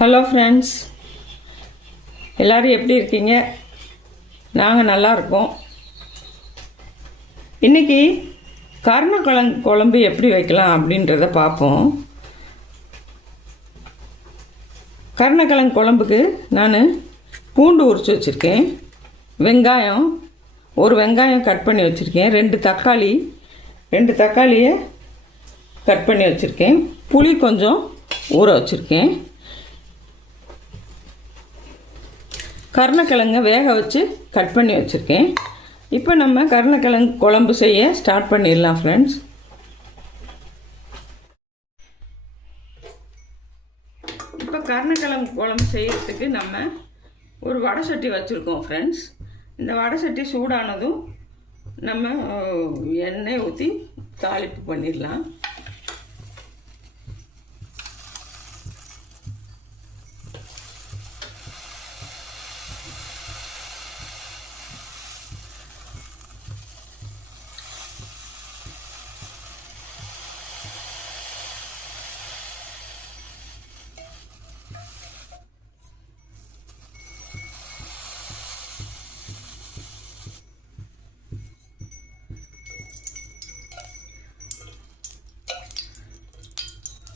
Hello friends, எல்லோரும் எப்படி இருக்கீங்க? நாங்கள் நல்லா இருக்கோம். இன்றைக்கி கருணக்கிழங்கு குழம்பு எப்படி வைக்கலாம் அப்படின்றத பார்ப்போம். கருணக்கிழங்கு குழம்புக்கு நான் பூண்டு உரித்து வச்சுருக்கேன், ஒரு வெங்காயம் கட் பண்ணி வச்சுருக்கேன், ரெண்டு தக்காளியை கட் பண்ணி வச்சுருக்கேன், புளி கொஞ்சம் ஊற வச்சுருக்கேன், கருணக்கிழங்கை வேக வச்சு கட் பண்ணி வச்சுருக்கேன். இப்போ நம்ம கருணக்கிழங்கு குழம்பு செய்ய ஸ்டார்ட் பண்ணிடலாம் ஃப்ரெண்ட்ஸ். இப்போ கருணக்கிழங்கு குழம்பு செய்கிறதுக்கு நம்ம ஒரு வடை சட்டி வச்சுருக்கோம் ஃப்ரெண்ட்ஸ். இந்த வடை சட்டி சூடானதும் நம்ம எண்ணெய் ஊற்றி தாளிப்பு பண்ணிடலாம்.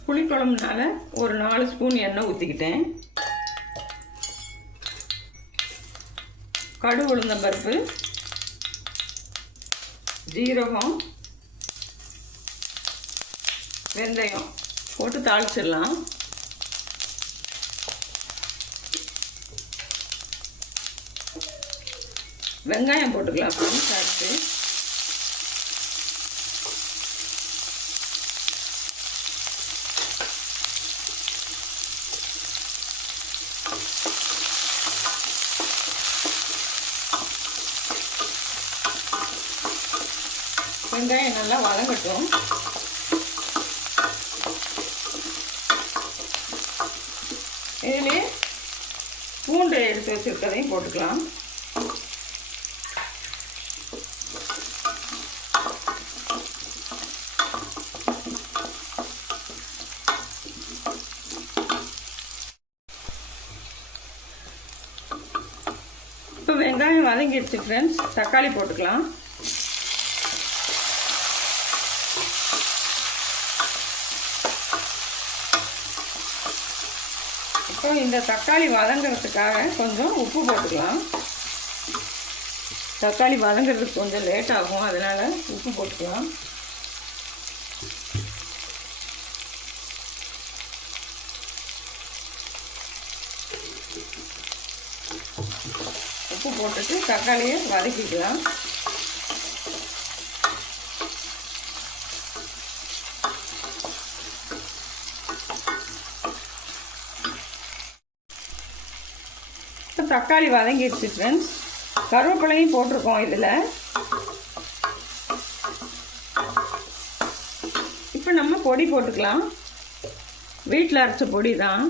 புளிக்குழம்புனால ஒரு 4 ஸ்பூன் எண்ணெய் ஊற்றிக்கிட்டேன். கடுகு, உளுந்தம்பருப்பு, ஜீரகம், வெந்தயம் போட்டு தாளிச்சிடலாம். வெங்காயம் போட்டுக்கலாம் சாப்பிட்டு. வெங்காயம் நல்லா வதங்கட்டும். இதிலே பூண்டு எடுத்து வச்சுருக்கதையும் போட்டுக்கலாம். இப்போ வெங்காயம் வதங்கிடுச்சு ஃப்ரெண்ட்ஸ், தக்காளி போட்டுக்கலாம். இப்போ இந்த தக்காளி வதங்கிறதுக்காக கொஞ்சம் உப்பு போட்டுக்கலாம். தக்காளி வதங்கிறதுக்கு கொஞ்சம் லேட் ஆகும், அதனால் உப்பு போட்டுக்கலாம். உப்பு போட்டுட்டு தக்காளியை வதக்கிக்கலாம். தக்காளி வதங்கிடுச்சு ஃப்ரெண்ட்ஸ். கருவேப்பிலையும் போட்டிருக்கோம் இதில். இப்போ நம்ம பொடி போட்டுக்கலாம். வீட்டில் அரைச்ச பொடி தான்,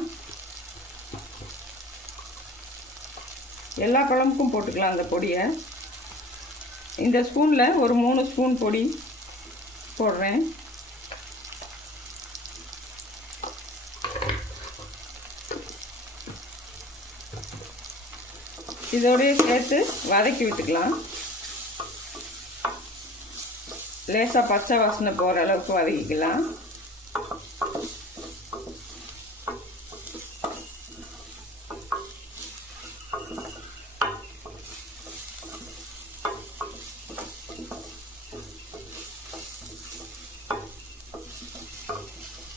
எல்லா குழம்புக்கும் போட்டுக்கலாம் அந்த பொடியை. இந்த ஸ்பூனில் ஒரு 3 ஸ்பூன் பொடி போடுறேன். இதோடய சேர்த்து வதக்கி விட்டுக்கலாம். லேசாக பச்சை வாசனை போகிற அளவுக்கு வதக்கிக்கலாம்.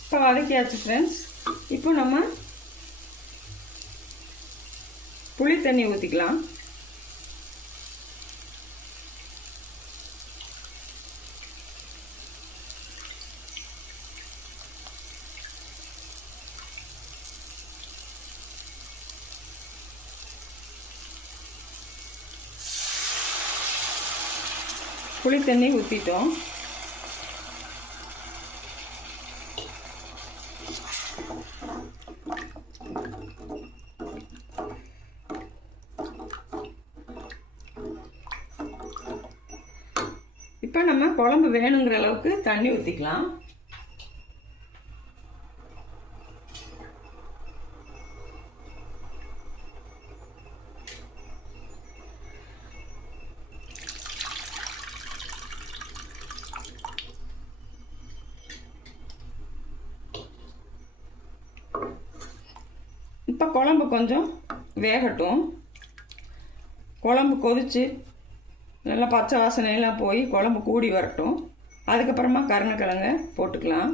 இப்போ வதக்கியாச்சு ஃப்ரெண்ட்ஸ். இப்போ நம்ம புளி தண்ணி ஊற்றிக்கலாம். புளி தண்ணி ஊற்றிட்டோம். இப்போ நம்ம குழம்பு வேணுங்கிற அளவுக்கு தண்ணி ஊற்றிக்கலாம். இப்போ குழம்பு கொஞ்சம் வேகட்டும். குழம்பு கொதித்து நல்லா பச்சை வாசனையெல்லாம் போய் குழம்பு கூடி வரட்டும். அதுக்கப்புறமா கருணக்கிழங்க போட்டுக்கலாம்.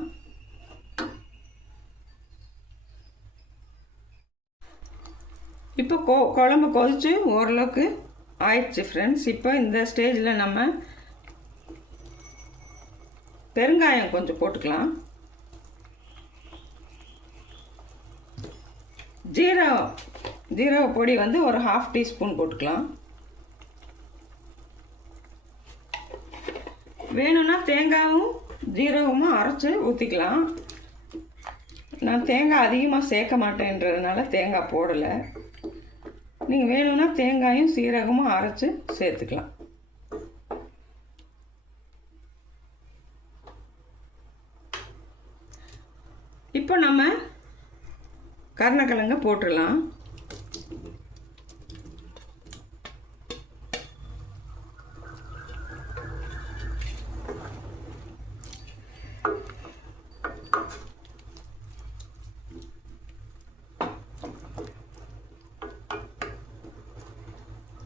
இப்போ குழம்பு கொதித்து ஓரளவுக்கு ஆயிடுச்சு ஃப்ரெண்ட்ஸ். இப்போ இந்த ஸ்டேஜில் நம்ம பெருங்காயம் கொஞ்சம் போட்டுக்கலாம். ஜீரக பொடி வந்து ஒரு 1/2 டீஸ்பூன் போட்டுக்கலாம். வேணும்னா தேங்காயும் ஜீரகமும் அரைச்சி ஊற்றிக்கலாம். நான் தேங்காய் அதிகமாக சேர்க்க மாட்டேன்றதுனால தேங்காய் போடலை. நீங்கள் வேணும்னா தேங்காயும் சீரகமும் அரைச்சி சேர்த்துக்கலாம். இப்போ நம்ம கருணக்கிழங்க போட்டுடலாம்.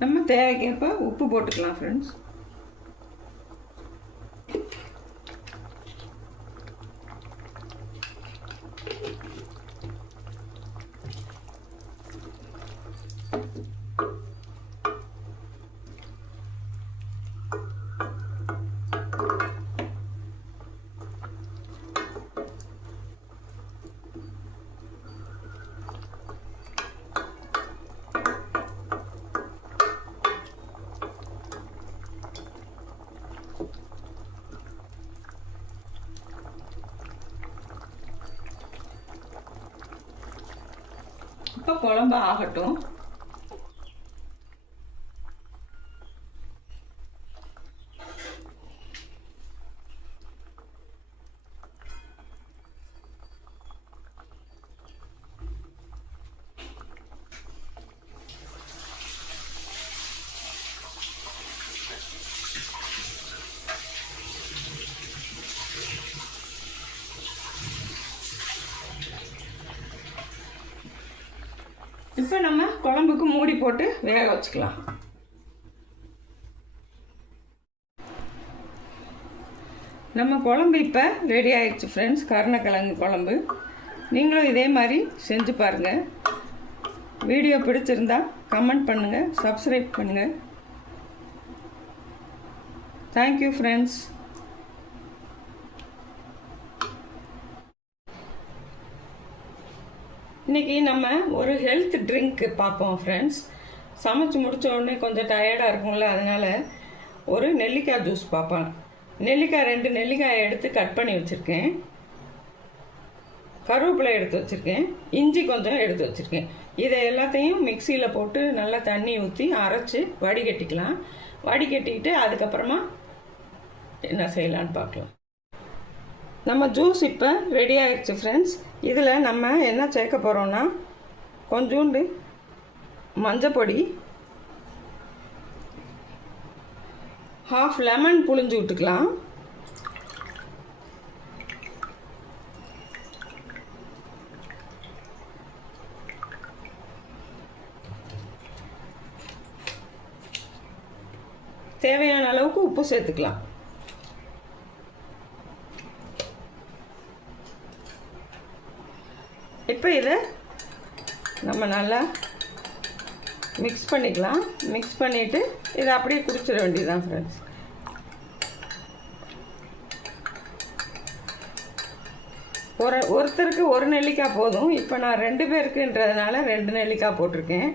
நம்ம தேவைக்கேற்ப உப்பு போட்டுக்கலாம் ஃப்ரெண்ட்ஸ். இப்போ குழம்பு ஆகட்டும். இப்போ நம்ம குழம்புக்கு மூடி போட்டு வேக வச்சுக்கலாம். நம்ம குழம்பு இப்போ ரெடி ஆயிடுச்சு ஃப்ரெண்ட்ஸ். கருணக்கிழங்கு குழம்பு. நீங்களும் இதே மாதிரி செஞ்சு பாருங்கள். வீடியோ பிடிச்சிருந்தா கமெண்ட் பண்ணுங்கள், சப்ஸ்கிரைப் பண்ணுங்கள். Thank you friends. இன்றைக்கி நம்ம ஒரு ஹெல்த் ட்ரிங்க்கு பார்ப்போம் ஃப்ரெண்ட்ஸ். சமைச்சு முடித்த உடனே கொஞ்சம் டயர்டாக இருக்கும்ல, அதனால் ஒரு நெல்லிக்காய் ஜூஸ் பார்ப்போம். நெல்லிக்காய் 2 நெல்லிக்காயை எடுத்து கட் பண்ணி வச்சுருக்கேன். கருவேப்பிலை எடுத்து வச்சுருக்கேன். இஞ்சி கொஞ்சம் எடுத்து வச்சுருக்கேன். இதை எல்லாத்தையும் மிக்சியில் போட்டு நல்லா தண்ணி ஊற்றி அரைச்சி வடிகட்டிக்கலாம். வடிகட்டிக்கிட்டு அதுக்கப்புறமா என்ன செய்யலான்னு பார்க்கலாம். நம்ம ஜூஸ் இப்போ ரெடி ஆகிடுச்சு ஃப்ரெண்ட்ஸ். இதில் நம்ம என்ன சேர்க்க போகிறோன்னா கொஞ்சோண்டு மஞ்சப்பொடி, 1/2 லெமன் புழிஞ்சு விட்டுக்கலாம். தேவையான அளவுக்கு உப்பு சேர்த்துக்கலாம். இப்போ இதை நம்ம நல்லா மிக்ஸ் பண்ணிக்கலாம். மிக்ஸ் பண்ணிவிட்டு இதை அப்படியே குடிச்சிட வேண்டியதுதான் ஃப்ரெண்ட்ஸ். ஒருத்தருக்கு 1 நெல்லிக்காய் போதும். இப்போ நான் 2 பேருக்குன்றதுனால 2 நெல்லிக்காய் போட்டிருக்கேன்.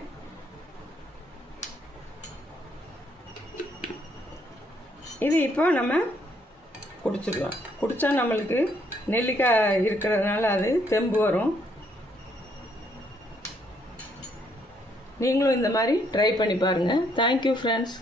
இது இப்போ நம்ம குடிச்சிடலாம். குடித்தா நம்மளுக்கு நெல்லிக்காய் இருக்கிறதுனால அது தெம்பு வரும். நீங்களும் இந்த மாதிரி ட்ரை பண்ணி பாருங்கள். Thank you friends.